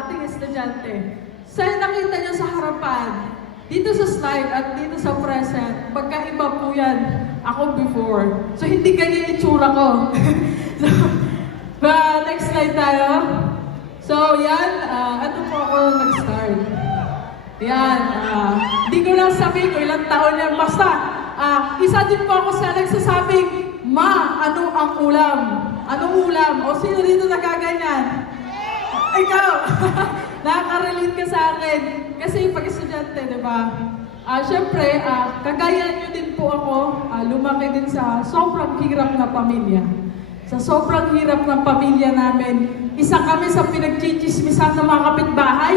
uh, dating estudyante. Yung nakita nyo sa harapan, dito sa slide at dito sa present, magkaiba po yan ako before. So hindi ganyan itsura ko. so, ba, next slide tayo. So yan, uh, ano po ako nag-start. Yan, ah, hindi ko lang sabihin kung ilang taon yan. Basta, ah, isa din po ako sa nagsasabing, Ma, ano ang ulam? Anong ulam? O sino dito nagaganyan? Ikaw! Nakaka-relate ka sa akin. Kasi pag estudyante, di ba? Ah, Siyempre, ah, kagaya nyo din po ako, ah, lumaki din sa sobrang hirap na pamilya. Sa sobrang hirap ng pamilya namin, isa kami sa pinagchichismisan ng mga kapitbahay.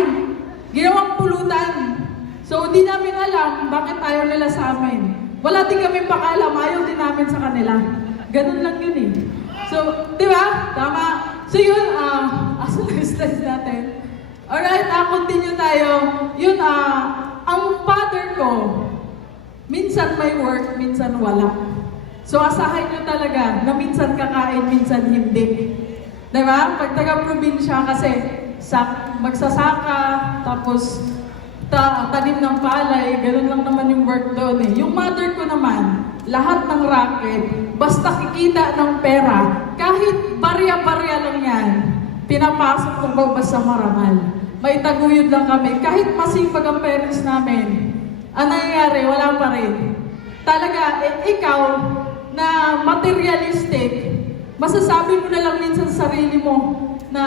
Ginawang pulutan. So, di namin alam bakit ayaw nila sa amin. Wala din kami pakalam, ayaw din namin sa kanila. Ganun lang yun eh. So, di ba? Tama. So yun, ah, asa na yung slides natin? Alright, ah, continue tayo. Yun, ah, ang father ko, minsan may work, minsan wala. So asahan nyo talaga na minsan kakain, minsan hindi. Diba? Pag taga-probinsya kasi sa, magsasaka, tapos ta, tanim ng palay, ganun lang naman yung work doon eh. Yung mother ko naman, lahat ng racket, basta kikita ng pera, kahit barya-barya lang yan, pinapasok ko ba sa maramal. May taguyod lang kami. Kahit masipag ang parents namin, ang nangyayari, wala pa rin. Talaga, eh, ikaw na materialistic, masasabi mo na lang minsan sa sarili mo na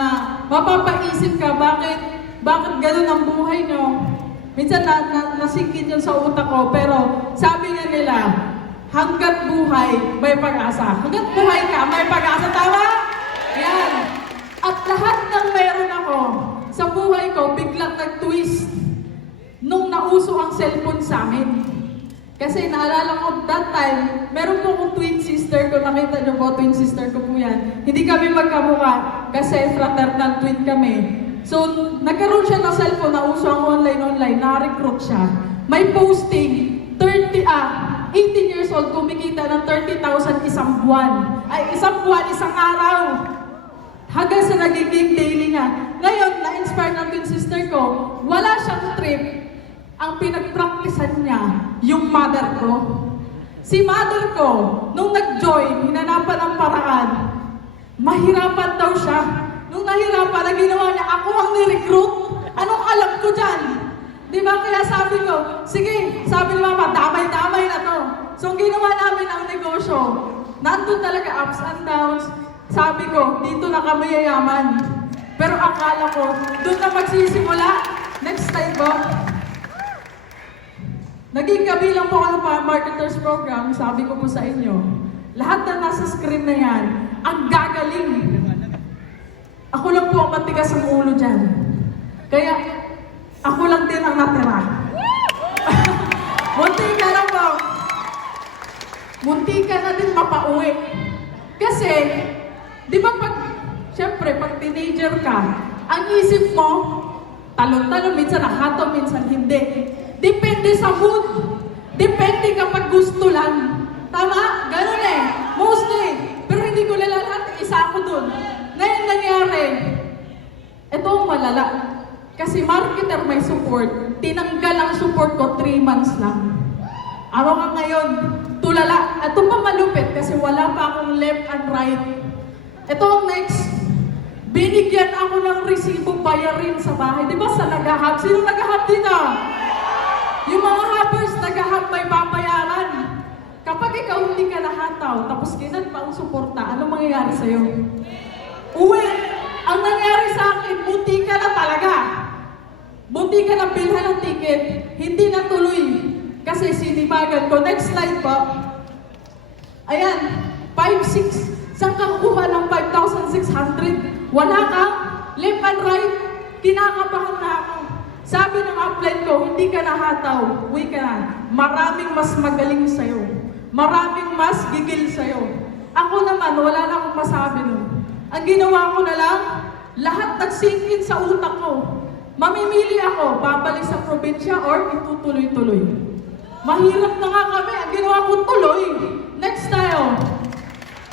mapapaisip ka, bakit, bakit ganun ang buhay nyo? Minsan na, na, nasingkit yun sa utak ko, pero sabi nga nila, hanggat buhay, may pag-asa. Hanggat buhay ka, may pag-asa. Tama? Yan. At lahat ng meron ako sa buhay ko, biglang nag-twist nung nauso ang cellphone sa amin. Kasi naalala ko that time, meron po akong twin sister ko, nakita niyo po, twin sister ko po yan. Hindi kami magkamuka kasi fraternal twin kami. So, nagkaroon siya ng cellphone, nauso ang online-online, na-recruit siya. May posting, 30, ah, 18 years old, kumikita ng 30,000 isang buwan. Ay, isang buwan, isang araw. Hanggang sa nagiging daily nga. Ngayon, na-inspire ng twin sister ko, wala siyang trip. Ang pinagpraktisan niya, yung mother ko. Si mother ko, nung nag-join, hinanapan ng paraan, mahirapan daw siya. Nung nahirapan, na ginawa niya, ako ang ni-recruit. Anong alam ko dyan? Di ba? Kaya sabi ko, sige, sabi ni mama, damay-damay na to. So, ginawa namin ang negosyo. Nandun talaga ups and downs. Sabi ko, dito na kami yayaman. Pero akala ko, doon na magsisimula. Next slide po. Naging kabilang po ako ng marketers program, sabi ko po sa inyo, lahat na nasa screen na yan, ang gagaling. Ako lang po ang matigas ang ulo dyan. Kaya, ako lang din ang natira. Munti ka lang po. Munti ka na din mapauwi. Kasi, di ba pag, syempre, pag teenager ka, ang isip mo, talon-talon, minsan nakato, minsan hindi. Depende sa mood. Depende kapag gusto lang. Tama? Ganun eh. Mostly. Pero hindi ko lalalat, isa ako dun. Nangyari, ito ang malala. Kasi marketer may support. Tinanggal ang support ko 3 months lang. Araw ka ngayon, tulala. Ito pa malupit kasi wala pa akong left and right. Ito ang next. Binigyan ako ng resibo bayarin sa bahay. Di ba sa nagahab? Sino nagahab dito? Yung mga habers, nagahab may babayaran. Kapag ikaw hindi ka nahataw, tapos kinan pa ang suporta, ano mangyayari sa'yo? Uwi! Ang nangyari sa akin, buti ka na talaga. Buti ka na bilhan ng ticket, hindi na tuloy. Kasi sinibagan ko. Next slide po. Ayan, 5-6. Saan ka kukuha ng 5,600? Wala kang left and right. Kinakabahan na ako. Sabi ng upline ko, hindi ka nahataw. Uwi ka na. Maraming mas magaling sa'yo. Maraming mas gigil sa'yo. Ako naman, wala na akong masabi nun. Ang ginawa ko na lang, lahat nagsingin sa utak ko. Mamimili ako, babalik sa probinsya or itutuloy-tuloy. Mahirap na nga kami. Ang ginawa ko tuloy. Next tayo.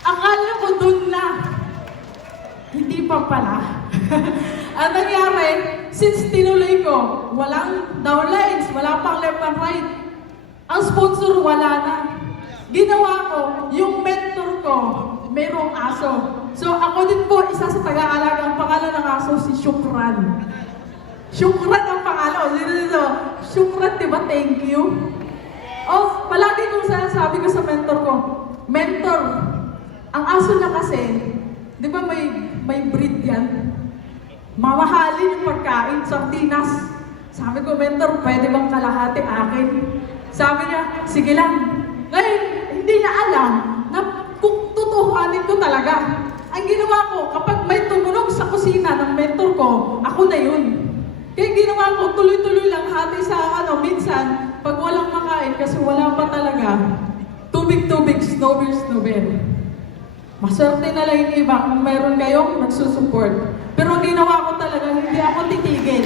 Akala ko dun na. Hindi pa pala. Ang nangyari, since tinuloy ko, walang downlines, wala pang left and right. Ang sponsor, wala na. Ginawa ko, yung mentor ko, mayroong aso. So ako din po, isa sa taga-alaga, ang pangalan ng aso, si Shukran. Shukran ang pangalan. Dito, dito. Shukran, di ba? Thank you. Oh, palagi kong sinasabi ko sa mentor ko, mentor, ang aso na kasi, di ba may, may breed yan? Mamahalin yung pagkain, sardinas. Sabi ko, mentor, pwede bang kalahati akin? Sabi niya, sige lang. Ngayon, hindi niya alam na kung tutuhanin ko talaga. Ang ginawa ko, kapag may tumunog sa kusina ng mentor ko, ako na yun. Kaya ginawa ko, tuloy-tuloy lang hati sa ano, minsan, pag walang makain, kasi wala pa talaga, tubig-tubig, snowbir-snowbir. Maswerte na lang yung iba kung meron kayong nagsusupport. Pero ginawa ko talaga, hindi ako titigil.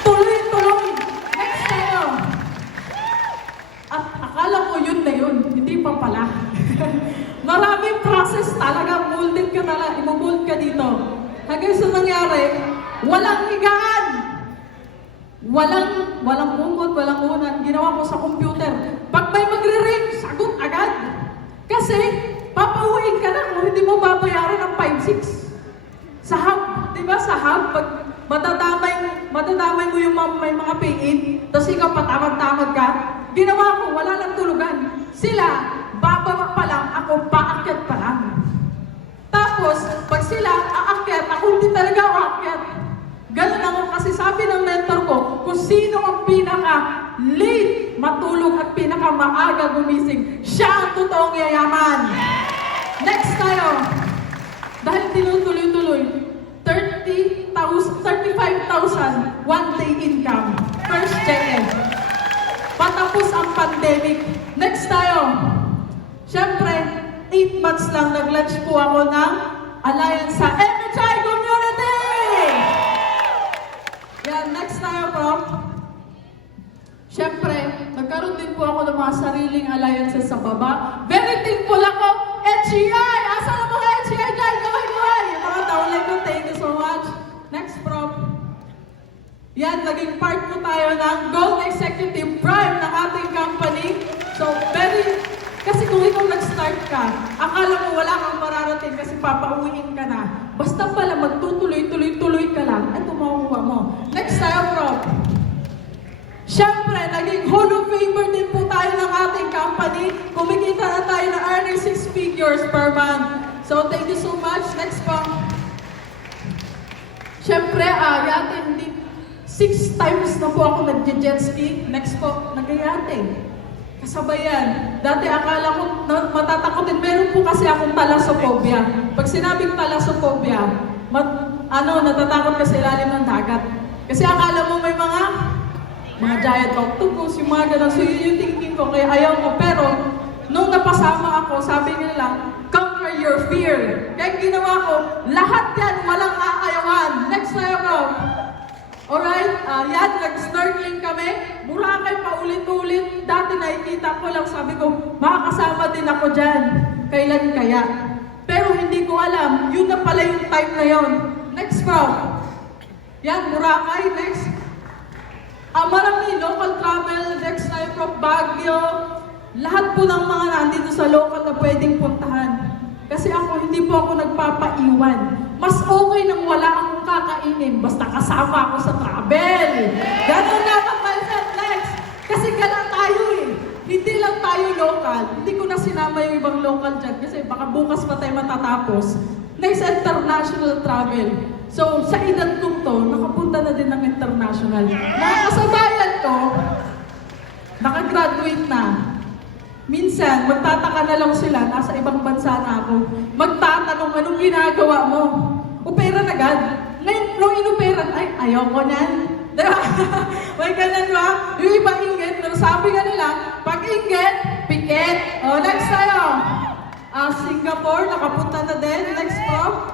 Tuloy-tuloy! Next tayo! At akala ko yun na yun, hindi pa pala. Maraming process talaga, molded ka talaga, imumold ka dito. Hanggang sa nangyari, walang higaan! Walang, walang bungot, walang unan. Ginawa ko sa computer. Pag may magre-ring, sagot agad. Kasi, papauwiin ka na kung hindi mo babayaran ng 5-6. Sa hub, di ba sa hub, pag matadamay, matadamay mo yung mga, may mga pay-in, tapos ikaw patamad-tamad ka, ginawa ko, wala lang tulugan. Sila, bababa pa lang, ako pa pag sila aakyat, ako hindi talaga aakyat. Ganun ako kasi sabi ng mentor ko, kung sino ang pinaka late matulog at pinaka maaga gumising, siya ang totoong yayaman. Next tayo. Dahil tinutuloy-tuloy, 30,000, 35,000 one day income. First check Patapos ang pandemic. Next tayo. Siyempre, 8 months lang nag-launch po ako ng Alliance sa MHI Community! Yan, next tayo, Prof. Siyempre, nagkaroon din po ako ng mga sariling alliances sa baba. Very thankful ako, Siyempre, naging Hall of Famer din po tayo ng ating company. Kumikita na tayo ng earning six figures per month. So, thank you so much. Next po. Siyempre, ah, yate, hindi, six times na po ako nag-jet ski. Next po. Kasabayan. Dati akala ko matatakotin. Meron po kasi akong thalassophobia. Pag sinabing thalassophobia, mat, ano, natatakot ka sa ilalim ng dagat. Kasi akala mo may mga mga giant octopus, yung mga ganun. So yun yung thinking ko, kaya ayaw ko. Pero, nung napasama ako, sabi nila, conquer your fear. Kaya ginawa ko, lahat yan, walang aayawan. Next ko. Alright, ah yan, nag-snorkeling kami. Boracay pa ulit-ulit. Dati nakikita ko lang, sabi ko, makakasama din ako dyan. Kailan kaya? Pero hindi ko alam, yun na pala yung time na yon. Next bro. Yan, Boracay, next. Marami local travel, next tayo from Baguio. Lahat po ng mga nandito sa local na pwedeng puntahan. Kasi ako, hindi po ako nagpapaiwan. Mas okay nang wala akong kakainin, basta kasama ako sa travel. Ganun dapat mindset next. Kasi gala tayo eh. Hindi lang tayo local. Hindi ko na sinama yung ibang local dyan kasi baka bukas pa tayo matatapos. Next, international travel. So, sa edad kong to, nakapunta na din ng international. Ko, nakagraduate na. Minsan, magtataka na lang sila, nasa ibang bansa na ako. Magtatanong, anong ginagawa mo? Opera na agad. Ngayon, nung inuperan, ay, ayaw ko niyan. Diba? May ganun ba? Yung iba inggit, pero sabi nga nila, pag inggit, pikit. O, next tayo. Ah, Singapore, nakapunta na din. Next, prof.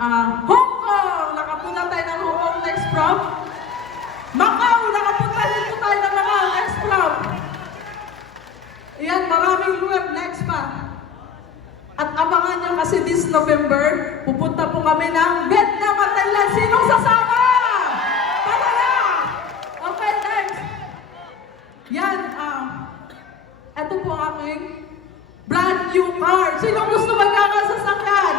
Ah, Hong Kong, nakapunta tayo ng Hong Kong. Next, prof. Ayan, maraming lugar. Next pa. At abangan nyo kasi this November, pupunta po kami ng Vietnam at Thailand. Sinong sasama? Tara na! Okay, next. Yan, ah. ito po ang aking brand new car. Sino gusto magkakasasakyan?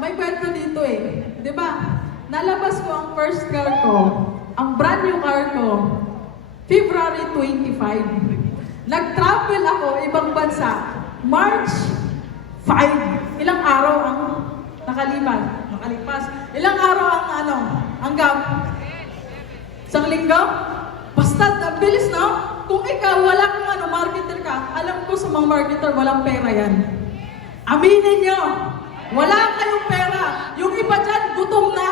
May kwento dito eh. Di ba? Nalabas ko ang first car ko, ang brand new car ko, February 25. Nag-travel ako ibang bansa, March 5. Ilang araw ang nakalipas? Nakalipas. Ilang araw ang ano? Ang gap? Isang linggo? Basta, ang bilis no? Kung ikaw, wala kang ano, marketer ka, alam ko sa mga marketer, walang pera yan. Aminin nyo, wala kayong pera. Yung iba dyan, gutom na.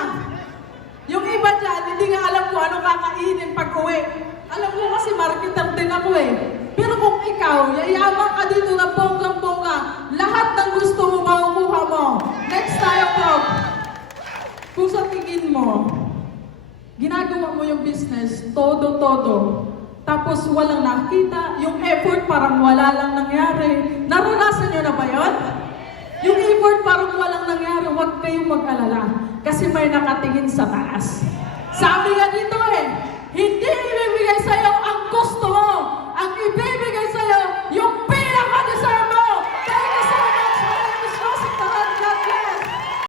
Yung iba dyan, hindi nga alam kung ano kakainin pag uwi. Alam ko kasi marketer din ako eh. Pero kung ikaw, yayaman ka dito na bonggang-bongga, lahat ng gusto mo, makukuha mo. Next tayo po. Kung sa tingin mo, ginagawa mo yung business, todo-todo. Tapos walang nakita, yung effort parang wala lang nangyari. Naranasan nyo na ba yun? Yung effort parang walang nangyari, huwag kayong mag-alala. Kasi may nakatingin sa taas. Sabi nga dito eh, hindi ibibigay sa'yo ang gusto mo ang ibibigay sa'yo yung pinaka-deserve